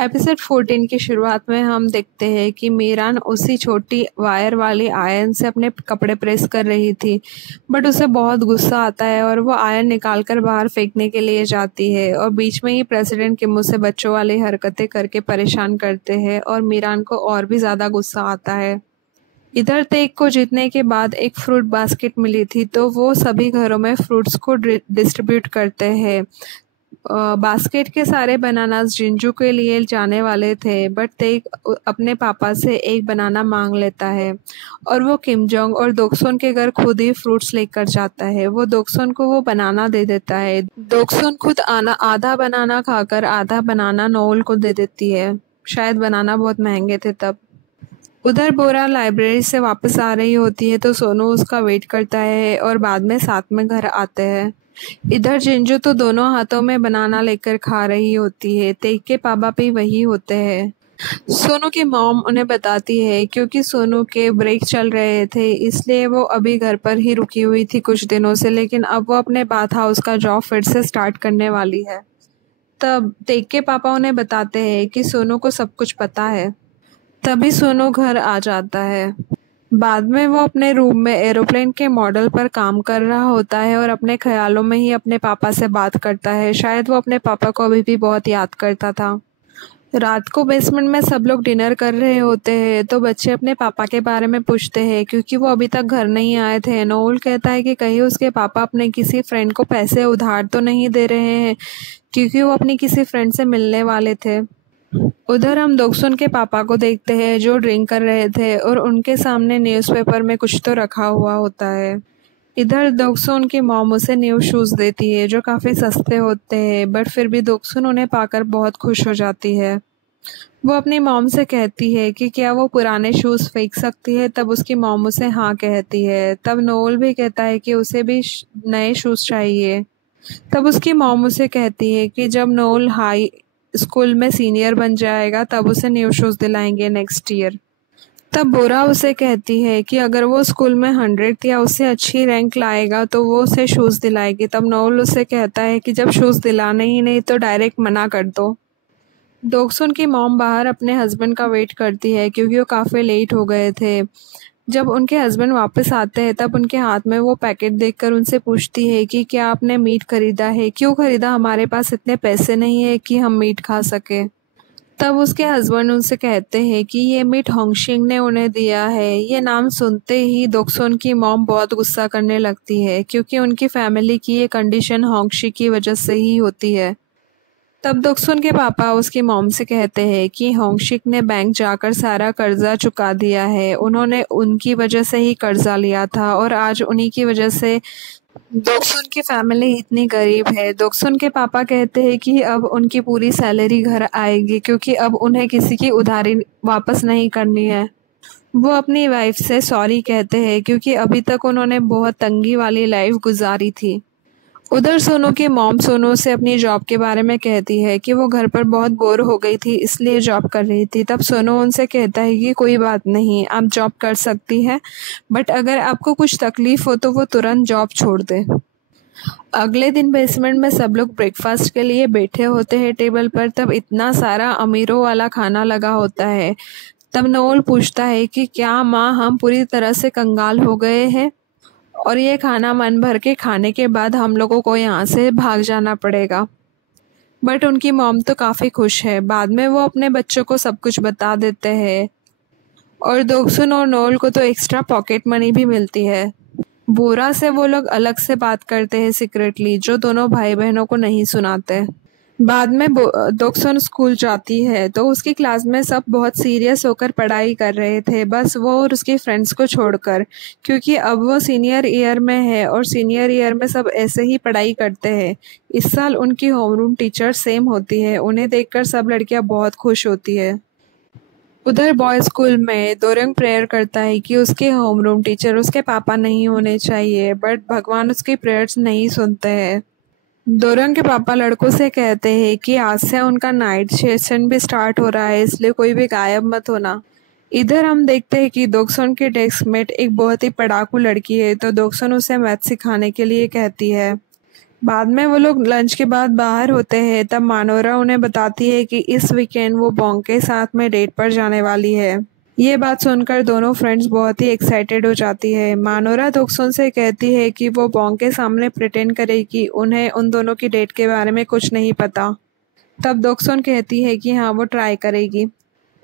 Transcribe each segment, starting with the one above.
Episode 14 की शुरुआत में हम देखते हैं कि मीरान उसी छोटी वायर वाली आयरन से अपने कपड़े प्रेस कर रही थी। बट उसे बहुत गुस्सा आता है और वो आयरन निकालकर बाहर फेंकने के लिए जाती है और बीच में ही प्रेसिडेंट के मुंह से बच्चों वाली हरकतें करके परेशान करते हैं और मीरान को और भी ज़्यादा गुस्सा आता है। इधर तेग को जीतने के बाद एक फ्रूट बास्केट मिली थी तो वो सभी घरों में फ्रूट्स को डिस्ट्रीब्यूट करते हैं। बास्केट के सारे बनानास जिंजू के लिए जाने वाले थे बट तेग अपने पापा से एक बनाना मांग लेता है और वो किम जोंग और दोक्सुन के घर खुद ही फ्रूट्स लेकर जाता है। वो दोक्सुन को वो बनाना दे देता है। दोक्सुन खुद आधा बनाना खाकर आधा बनाना नोएल को दे देती है। शायद बनाना बहुत महंगे थे तब। उधर बोरा लाइब्रेरी से वापस आ रही होती है तो सोनू उसका वेट करता है और बाद में साथ में घर आते हैं। इधर जिंजू तो दोनों हाथों में बनाना लेकर खा रही होती है। तेग के पापा भी वही होते हैं। सोनू की मॉम उन्हें बताती है क्योंकि सोनू के ब्रेक चल रहे थे इसलिए वो अभी घर पर ही रुकी हुई थी कुछ दिनों से, लेकिन अब वो अपने बाथ हाउस का जॉब फिर से स्टार्ट करने वाली है। तब तेग के पापा उन्हें बताते हैं कि सोनू को सब कुछ पता है। तभी सोनू घर आ जाता है। बाद में वो अपने रूम में एरोप्लेन के मॉडल पर काम कर रहा होता है और अपने ख्यालों में ही अपने पापा से बात करता है। शायद वो अपने पापा को अभी भी बहुत याद करता था। रात को बेसमेंट में सब लोग डिनर कर रहे होते हैं तो बच्चे अपने पापा के बारे में पूछते हैं क्योंकि वो अभी तक घर नहीं आए थे। नोएल कहता है कि कहीं उसके पापा अपने किसी फ्रेंड को पैसे उधार तो नहीं दे रहे हैं क्योंकि वो अपनी किसी फ्रेंड से मिलने वाले थे। उधर हम दोक्सुन के पापा को देखते हैं जो ड्रिंक कर रहे थे और उनके सामने न्यूज़पेपर में कुछ तो रखा हुआ होता है। इधर दोक्सुन की मॉम उसे न्यू शूज़ देती है जो काफ़ी सस्ते होते हैं बट फिर भी दोक्सुन उन्हें पाकर बहुत खुश हो जाती है। वो अपनी मॉम से कहती है कि क्या वो पुराने शूज़ फेंक सकती है, तब उसकी मॉम उसे हाँ कहती है। तब नोएल भी कहता है कि उसे भी नए शूज़ चाहिए। तब उसकी मॉम उसे कहती है कि जब नोएल हाई स्कूल में सीनियर बन जाएगा तब उसे न्यू शूज़ दिलाएंगे नेक्स्ट ईयर। तब बोरा उसे कहती है कि अगर वो स्कूल में 100 या उससे अच्छी रैंक लाएगा तो वो उसे शूज़ दिलाएगी। तब नोएल उसे कहता है कि जब शूज़ दिलाने ही नहीं तो डायरेक्ट मना कर दो। दोक्सुन की मॉम बाहर अपने हस्बैंड का वेट करती है क्योंकि वो काफ़ी लेट हो गए थे। जब उनके हस्बैंड वापस आते हैं तब उनके हाथ में वो पैकेट देखकर उनसे पूछती है कि क्या आपने मीट खरीदा है, क्यों खरीदा, हमारे पास इतने पैसे नहीं है कि हम मीट खा सके। तब उसके हस्बैंड उनसे कहते हैं कि ये मीट होंगशिंग ने उन्हें दिया है। ये नाम सुनते ही दोक्सुन की मॉम बहुत गुस्सा करने लगती है क्योंकि उनकी फैमिली की ये कंडीशन होंगशी की वजह से ही होती है। तब दोक्सुन के पापा उसकी मॉम से कहते हैं कि होंगशिक ने बैंक जाकर सारा कर्जा चुका दिया है। उन्होंने उनकी वजह से ही कर्जा लिया था और आज उन्हीं की वजह से दोक्सुन की फैमिली इतनी गरीब है। दोक्सुन के पापा कहते हैं कि अब उनकी पूरी सैलरी घर आएगी क्योंकि अब उन्हें किसी की उधारी वापस नहीं करनी है। वो अपनी वाइफ से सॉरी कहते हैं क्योंकि अभी तक उन्होंने बहुत तंगी वाली लाइफ गुजारी थी। उधर सोनू की मॉम सोनू से अपनी जॉब के बारे में कहती है कि वो घर पर बहुत बोर हो गई थी इसलिए जॉब कर रही थी। तब सोनू उनसे कहता है कि कोई बात नहीं, आप जॉब कर सकती हैं बट अगर आपको कुछ तकलीफ हो तो वो तुरंत जॉब छोड़ दे। अगले दिन बेसमेंट में सब लोग ब्रेकफास्ट के लिए बैठे होते हैं टेबल पर। तब इतना सारा अमीरों वाला खाना लगा होता है। तब नोएल पूछता है कि क्या माँ हम पूरी तरह से कंगाल हो गए हैं और ये खाना मन भर के खाने के बाद हम लोगों को यहाँ से भाग जाना पड़ेगा। बट उनकी मॉम तो काफ़ी खुश है। बाद में वो अपने बच्चों को सब कुछ बता देते हैं और दोक्सुन और नोएल को तो एक्स्ट्रा पॉकेट मनी भी मिलती है। बोरा से वो लोग अलग से बात करते हैं सीक्रेटली, जो दोनों भाई बहनों को नहीं सुनाते। बाद में दोक्सुन स्कूल जाती है तो उसकी क्लास में सब बहुत सीरियस होकर पढ़ाई कर रहे थे, बस वो और उसके फ्रेंड्स को छोड़कर, क्योंकि अब वो सीनियर ईयर में है और सीनियर ईयर में सब ऐसे ही पढ़ाई करते हैं। इस साल उनकी होमरूम टीचर सेम होती है। उन्हें देखकर सब लड़कियां बहुत खुश होती है। उधर बॉय स्कूल में दोरंग प्रेयर करता है कि उसके होमरूम टीचर उसके पापा नहीं होने चाहिए बट भगवान उसकी प्रेयर्स नहीं सुनते हैं। दोरंग के पापा लड़कों से कहते हैं कि आज से उनका नाइट सेशन भी स्टार्ट हो रहा है इसलिए कोई भी गायब मत होना। इधर हम देखते हैं कि दोक्सुन की डेस्कमेट एक बहुत ही पढ़ाकू लड़की है तो दोक्सुन उसे मैथ सिखाने के लिए कहती है। बाद में वो लोग लंच के बाद बाहर होते हैं, तब मानोरा उन्हें बताती है कि इस वीकेंड वो बॉन्ग के साथ में डेट पर जाने वाली है। ये बात सुनकर दोनों फ्रेंड्स बहुत ही एक्साइटेड हो जाती है। मानोरा दोक्सुन से कहती है कि वो बॉन्ग के सामने प्रिटेंड करेगी उन्हें उन दोनों की डेट के बारे में कुछ नहीं पता। तब दोक्सुन कहती है कि हाँ वो ट्राई करेगी।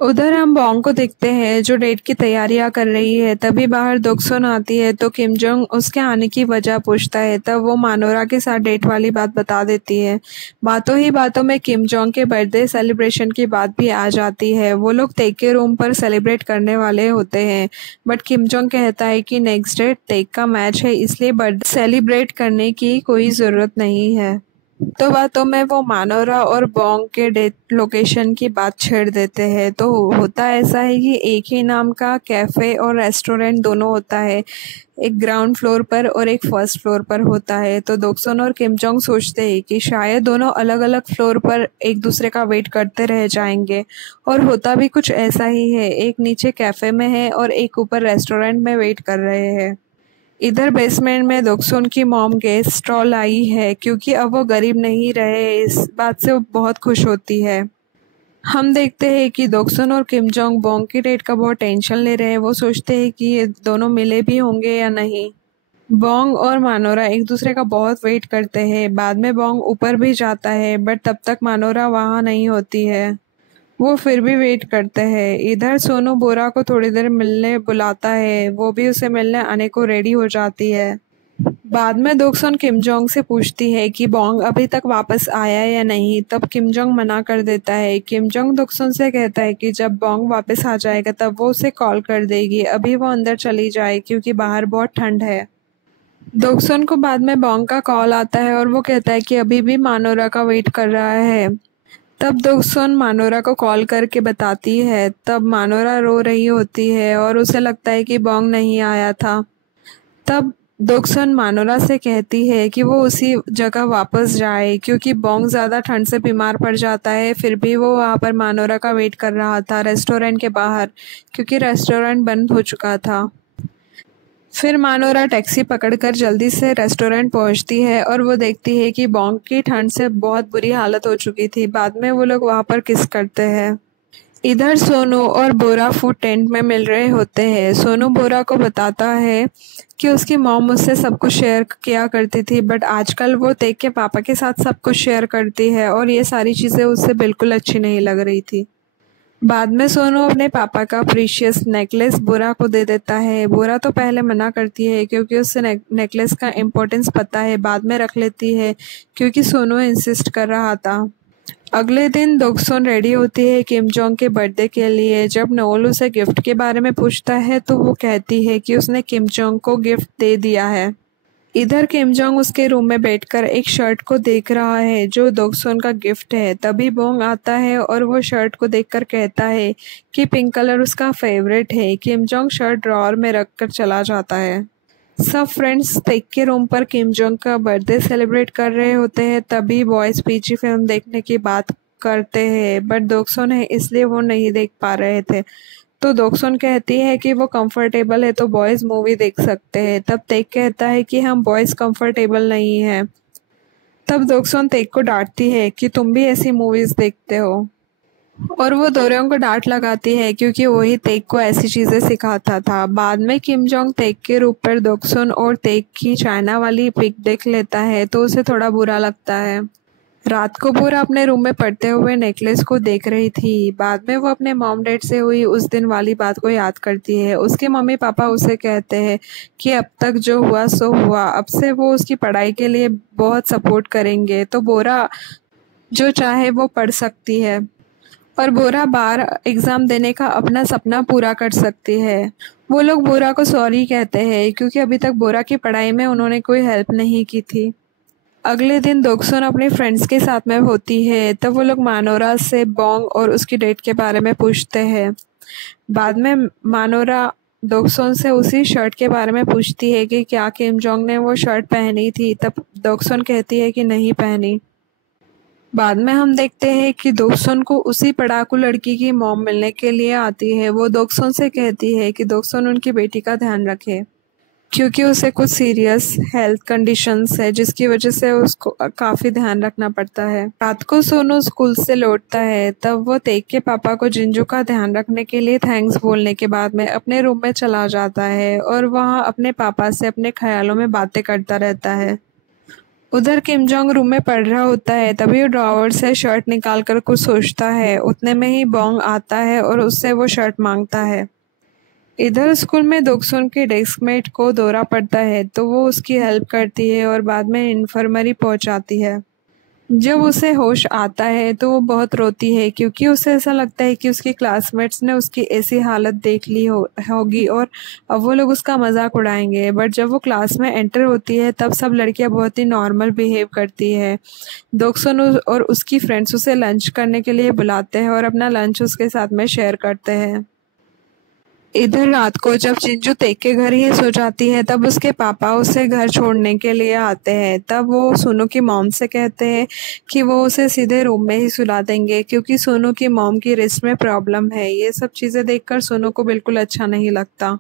उधर हम बॉन्ग को देखते हैं जो डेट की तैयारियां कर रही है। तभी बाहर दोक्सुन आती है तो किम जोंग उसके आने की वजह पूछता है। तब वो मानोरा के साथ डेट वाली बात बता देती है। बातों ही बातों में किम जोंग के बर्थडे सेलिब्रेशन की बात भी आ जाती है। वो लोग तेक के रूम पर सेलिब्रेट करने वाले होते हैं, बट किम जोंग कहता है कि नेक्स्ट डे तेक का मैच है, इसलिए बर्थडे सेलिब्रेट करने की कोई ज़रूरत नहीं है। तो बातों में वो मानोरा और बॉन्ग के डेट लोकेशन की बात छेड़ देते हैं। तो होता ऐसा है कि एक ही नाम का कैफ़े और रेस्टोरेंट दोनों होता है, एक ग्राउंड फ्लोर पर और एक फर्स्ट फ्लोर पर होता है। तो दोक्सुन और किम जोंग सोचते हैं कि शायद दोनों अलग अलग फ्लोर पर एक दूसरे का वेट करते रह जाएंगे, और होता भी कुछ ऐसा ही है। एक नीचे कैफ़े में है और एक ऊपर रेस्टोरेंट में वेट कर रहे हैं। इधर बेसमेंट में दोक्सुन की मॉम गैस स्टॉल आई है, क्योंकि अब वो गरीब नहीं रहे। इस बात से वो बहुत खुश होती है। हम देखते हैं कि दोक्सुन और किम जोंग बॉन्ग की डेट का बहुत टेंशन ले रहे हैं। वो सोचते हैं कि ये दोनों मिले भी होंगे या नहीं। बॉन्ग और मानोरा एक दूसरे का बहुत वेट करते हैं। बाद में बॉन्ग ऊपर भी जाता है, बट तब तक मानोरा वहाँ नहीं होती है। वो फिर भी वेट करते हैं। इधर सोनू बोरा को थोड़ी देर मिलने बुलाता है, वो भी उसे मिलने आने को रेडी हो जाती है। बाद में दोक्सुन किम जोंग से पूछती है कि बॉन्ग अभी तक वापस आया या नहीं। तब किम जोंग मना कर देता है। किम जोंग दोक्सुन से कहता है कि जब बॉन्ग वापस आ जाएगा तब वो उसे कॉल कर देगी, अभी वो अंदर चली जाए क्योंकि बाहर बहुत ठंड है। दोक्सुन को बाद में बॉन्ग का कॉल आता है और वो कहता है कि अभी भी मानोरा का वेट कर रहा है। तब दोक्सुन मानोरा को कॉल करके बताती है। तब मानोरा रो रही होती है और उसे लगता है कि बॉन्ग नहीं आया था। तब दोक्सुन मानोरा से कहती है कि वो उसी जगह वापस जाए, क्योंकि बॉन्ग ज़्यादा ठंड से बीमार पड़ जाता है। फिर भी वो वहाँ पर मानोरा का वेट कर रहा था रेस्टोरेंट के बाहर, क्योंकि रेस्टोरेंट बंद हो चुका था। फिर मानोरा टैक्सी पकड़कर जल्दी से रेस्टोरेंट पहुंचती है और वो देखती है कि बॉन्ग की ठंड से बहुत बुरी हालत हो चुकी थी। बाद में वो लोग वहाँ पर किस करते हैं। इधर सोनू और बोरा फूड टेंट में मिल रहे होते हैं। सोनू बोरा को बताता है कि उसकी मॉम उससे सब कुछ शेयर किया करती थी, बट आजकल वो तेक के पापा के साथ सब कुछ शेयर करती है और ये सारी चीज़ें उससे बिल्कुल अच्छी नहीं लग रही थी। बाद में सोनू अपने पापा का प्रीशियस नेकलेस बोरा को दे देता है। बोरा तो पहले मना करती है क्योंकि उसे नेकलेस का इम्पोर्टेंस पता है, बाद में रख लेती है क्योंकि सोनू इंसिस्ट कर रहा था। अगले दिन दोक्सुन रेडी होती है किम जोंग के बर्थडे के लिए। जब नोल उसे गिफ्ट के बारे में पूछता है तो वो कहती है कि उसने किम जोंग को गिफ्ट दे दिया है। इधर किम जोंग उसके रूम में बैठकर एक शर्ट को देख रहा है जो दोक्सुन का गिफ्ट है। तभी बॉन्ग आता है और वो शर्ट को देखकर कहता है कि पिंक कलर उसका फेवरेट है। किम जोंग शर्ट ड्रॉअर में रखकर चला जाता है। सब फ्रेंड्स तेक के रूम पर किम जोंग का बर्थडे सेलिब्रेट कर रहे होते हैं। तभी बॉयज पीची फिल्म देखने की बात करते हैं, बट दोक्सुन है इसलिए वो नहीं देख पा रहे थे। तो दोक्सुन कहती है कि वो कंफर्टेबल है तो बॉयज़ मूवी देख सकते हैं। तब तेक कहता है कि हम बॉयज़ कंफर्टेबल नहीं हैं। तब दोक्सुन तेक को डांटती है कि तुम भी ऐसी मूवीज़ देखते हो, और वो दोनों को डांट लगाती है क्योंकि वही तेक को ऐसी चीज़ें सिखाता था। बाद में किम जोंग तेक के रूप पर दोक्सुन और तेक की चाइना वाली पिक देख लेता है तो उसे थोड़ा बुरा लगता है। रात को पूरा अपने रूम में पड़ते हुए नेकलेस को देख रही थी। बाद में वो अपने मॉम डैड से हुई उस दिन वाली बात को याद करती है। उसके मम्मी पापा उसे कहते हैं कि अब तक जो हुआ सो हुआ, अब से वो उसकी पढ़ाई के लिए बहुत सपोर्ट करेंगे, तो बोरा जो चाहे वो पढ़ सकती है और बोरा बार एग्ज़ाम देने का अपना सपना पूरा कर सकती है। वो लोग बोरा को सॉरी कहते हैं क्योंकि अभी तक बोरा की पढ़ाई में उन्होंने कोई हेल्प नहीं की थी। अगले दिन दोक्सुन अपने फ्रेंड्स के साथ में होती है, तब वो लोग मानोरा से बॉन्ग और उसकी डेट के बारे में पूछते हैं। बाद में मानोरा दोक्सुन से उसी शर्ट के बारे में पूछती है कि क्या किम जोंग ने वो शर्ट पहनी थी। तब दोक्सुन कहती है कि नहीं पहनी। बाद में हम देखते हैं कि दोक्सुन को उसी पढ़ाकू लड़की की मॉम मिलने के लिए आती है। वो दोक्सुन से कहती है कि दोक्सुन उनकी बेटी का ध्यान रखे। क्योंकि उसे कुछ सीरियस हेल्थ कंडीशंस है जिसकी वजह से उसको काफ़ी ध्यान रखना पड़ता है। रात को सोनू स्कूल से लौटता है तब वो तेग के पापा को जिंजू का ध्यान रखने के लिए थैंक्स बोलने के बाद में अपने रूम में चला जाता है और वहाँ अपने पापा से अपने ख्यालों में बातें करता रहता है। उधर किम जोंग रूम में पढ़ रहा होता है तभी वो ड्रॉवर से शर्ट निकाल कर कुछ सोचता है। उतने में ही बोंग आता है और उससे वो शर्ट मांगता है। इधर स्कूल में दोक्सुन के डेस्कमेट को दौरा पड़ता है तो वो उसकी हेल्प करती है और बाद में इन्फर्मरी पहुंचाती है। जब उसे होश आता है तो वो बहुत रोती है क्योंकि उसे ऐसा लगता है कि उसके क्लासमेट्स ने उसकी ऐसी हालत देख ली होगी और अब वो लोग उसका मजाक उड़ाएंगे। बट जब वो क्लास में एंटर होती है तब सब लड़कियां बहुत ही नॉर्मल बिहेव करती है। दोक्सुन और उसकी फ्रेंड्स उसे लंच करने के लिए बुलाते हैं और अपना लंच उसके साथ में शेयर करते हैं। इधर रात को जब चिंजू तेग के घर ही सो जाती है तब उसके पापा उसे घर छोड़ने के लिए आते हैं। तब वो सोनू की मॉम से कहते हैं कि वो उसे सीधे रूम में ही सुला देंगे क्योंकि सोनू की मॉम की रिस्ट में प्रॉब्लम है। ये सब चीज़ें देखकर सोनू को बिल्कुल अच्छा नहीं लगता।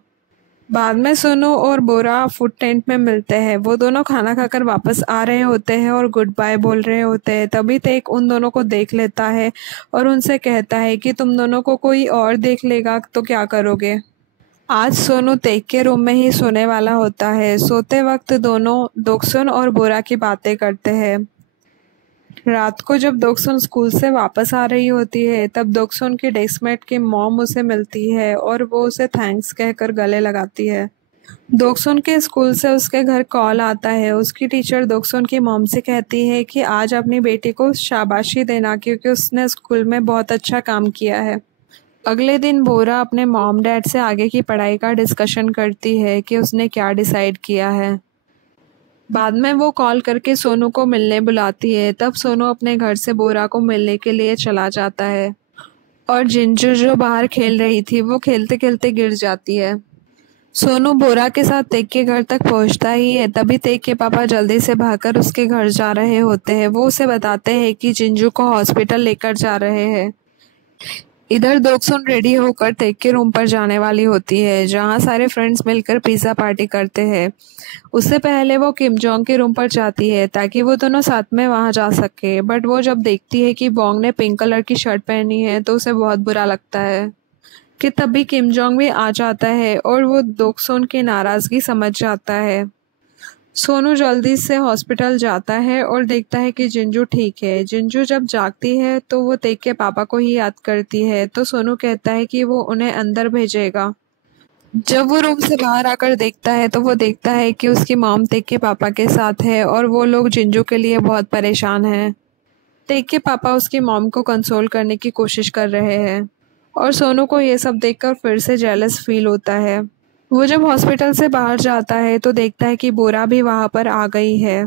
बाद में सोनू और बोरा फूड टेंट में मिलते हैं। वो दोनों खाना खाकर वापस आ रहे होते हैं और गुड बाय बोल रहे होते हैं। तभी तेग उन दोनों को देख लेता है और उनसे कहता है कि तुम दोनों को कोई और देख लेगा तो क्या करोगे। आज सोनू तेग के रूम में ही सोने वाला होता है। सोते वक्त दोनों दोक्सुन और बोरा की बातें करते हैं। रात को जब दोक्सुन स्कूल से वापस आ रही होती है तब दोक्सुन की डेस्कमेट की मॉम उसे मिलती है और वो उसे थैंक्स कहकर गले लगाती है। दोक्सुन के स्कूल से उसके घर कॉल आता है। उसकी टीचर दोक्सुन की मॉम से कहती है कि आज अपनी बेटी को शाबाशी देना क्योंकि उसने स्कूल में बहुत अच्छा काम किया है। अगले दिन बोरा अपने मॉम डैड से आगे की पढ़ाई का डिस्कशन करती है कि उसने क्या डिसाइड किया है। बाद में वो कॉल करके सोनू को मिलने बुलाती है। तब सोनू अपने घर से बोरा को मिलने के लिए चला जाता है और जिंजू जो बाहर खेल रही थी वो खेलते खेलते गिर जाती है। सोनू बोरा के साथ तेग के घर तक पहुंचता ही है तभी तेग के पापा जल्दी से भागकर उसके घर जा रहे होते हैं। वो उसे बताते हैं कि जिंजू को हॉस्पिटल लेकर जा रहे हैं। इधर दोक्सुन रेडी होकर तेग के रूम पर जाने वाली होती है जहां सारे फ्रेंड्स मिलकर पिज्ज़ा पार्टी करते हैं। उससे पहले वो किम जोंग के रूम पर जाती है ताकि वो दोनों साथ में वहां जा सके। बट वो जब देखती है कि बोंग ने पिंक कलर की शर्ट पहनी है तो उसे बहुत बुरा लगता है कि तभी किम जोंग भी आ जाता है और वो दोक्सुन की नाराज़गी समझ जाता है। सोनू जल्दी से हॉस्पिटल जाता है और देखता है कि जिंजू ठीक है। जिंजू जब जागती है तो वो तेग के पापा को ही याद करती है तो सोनू कहता है कि वो उन्हें अंदर भेजेगा। जब वो रूम से बाहर आकर देखता है तो वो देखता है कि उसकी मॉम तेग के पापा के साथ है और वो लोग जिंजू के लिए बहुत परेशान हैं। तेग के पापा उसकी मॉम को कंसोल करने की कोशिश कर रहे हैं और सोनू को ये सब देखकर फिर से जेलस फील होता है। वो जब हॉस्पिटल से बाहर जाता है तो देखता है कि बोरा भी वहां पर आ गई है।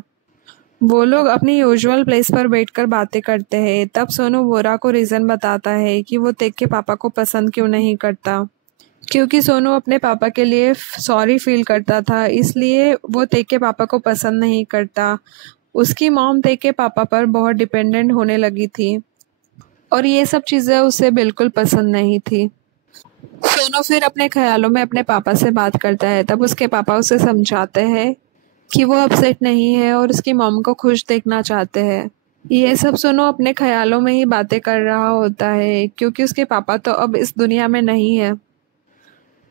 वो लोग अपनी यूजुअल प्लेस पर बैठकर बातें करते हैं। तब सोनू बोरा को रीज़न बताता है कि वो तेग के पापा को पसंद क्यों नहीं करता। क्योंकि सोनू अपने पापा के लिए सॉरी फील करता था इसलिए वो तेग के पापा को पसंद नहीं करता। उसकी मॉम तेग के पापा पर बहुत डिपेंडेंट होने लगी थी और ये सब चीज़ें उसे बिल्कुल पसंद नहीं थी। सोनू फिर अपने ख्यालों में अपने पापा से बात करता है। तब उसके पापा उसे समझाते हैं कि वो अपसेट नहीं है और उसकी मॉम को खुश देखना चाहते हैं। ये सब सोनू अपने ख्यालों में ही बातें कर रहा होता है क्योंकि उसके पापा तो अब इस दुनिया में नहीं है।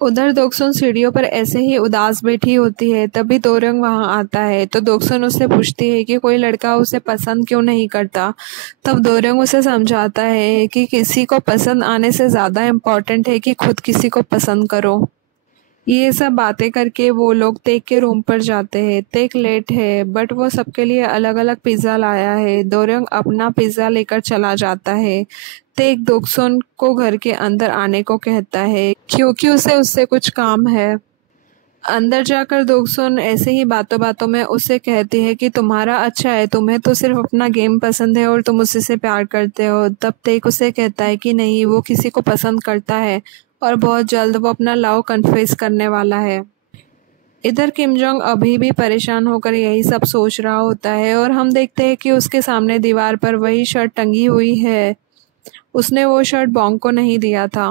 उधर दोक्सुन सीढ़ियों पर ऐसे ही उदास बैठी होती है तभी दोरंग वहां आता है तो दोक्सुन उससे पूछती है कि कोई लड़का उसे पसंद क्यों नहीं करता। तब दोरंग उसे समझाता है कि किसी को पसंद आने से ज़्यादा इम्पोर्टेंट है कि खुद किसी को पसंद करो। ये सब बातें करके वो लोग तेग के रूम पर जाते हैं। तेग लेट है बट वो सबके लिए अलग अलग पिज़्ज़ा लाया है। दोरंग अपना पिज़्ज़ा लेकर चला जाता है। तेग दोक्सुन को घर के अंदर आने को कहता है क्योंकि उसे उससे कुछ काम है। अंदर जाकर दोक्सुन ऐसे ही बातों बातों में उसे कहती है कि तुम्हारा अच्छा है, तुम्हें तो सिर्फ अपना गेम पसंद है और तुम उसी से प्यार करते हो। तब तेग उसे कहता है कि नहीं, वो किसी को पसंद करता है और बहुत जल्द वो अपना लव कन्फेस करने वाला है। इधर किम जोंग अभी भी परेशान होकर यही सब सोच रहा होता है और हम देखते हैं कि उसके सामने दीवार पर वही शर्ट टंगी हुई है। उसने वो शर्ट बोंग को नहीं दिया था।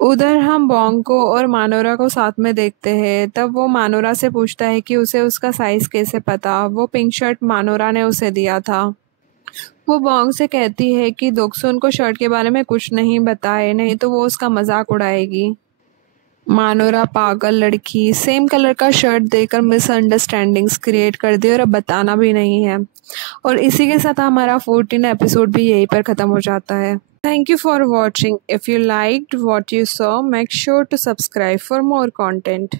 उधर हम बॉन्ग को और मानोरा को साथ में देखते हैं। तब वो मानोरा से पूछता है कि उसे उसका साइज कैसे पता, वो पिंक शर्ट मानोरा ने उसे दिया था। वो बॉन्ग से कहती है कि दोक्सुन को शर्ट के बारे में कुछ नहीं बताए, नहीं तो वो उसका मजाक उड़ाएगी। मानोरा पागल लड़की, सेम कलर का शर्ट देकर मिसअंडरस्टैंडिंग्स क्रिएट कर दी और अब बताना भी नहीं है। और इसी के साथ हमारा 14 एपिसोड भी यहीं पर ख़त्म हो जाता है। Thank you for watching. If you liked what you saw, make sure to subscribe for more content.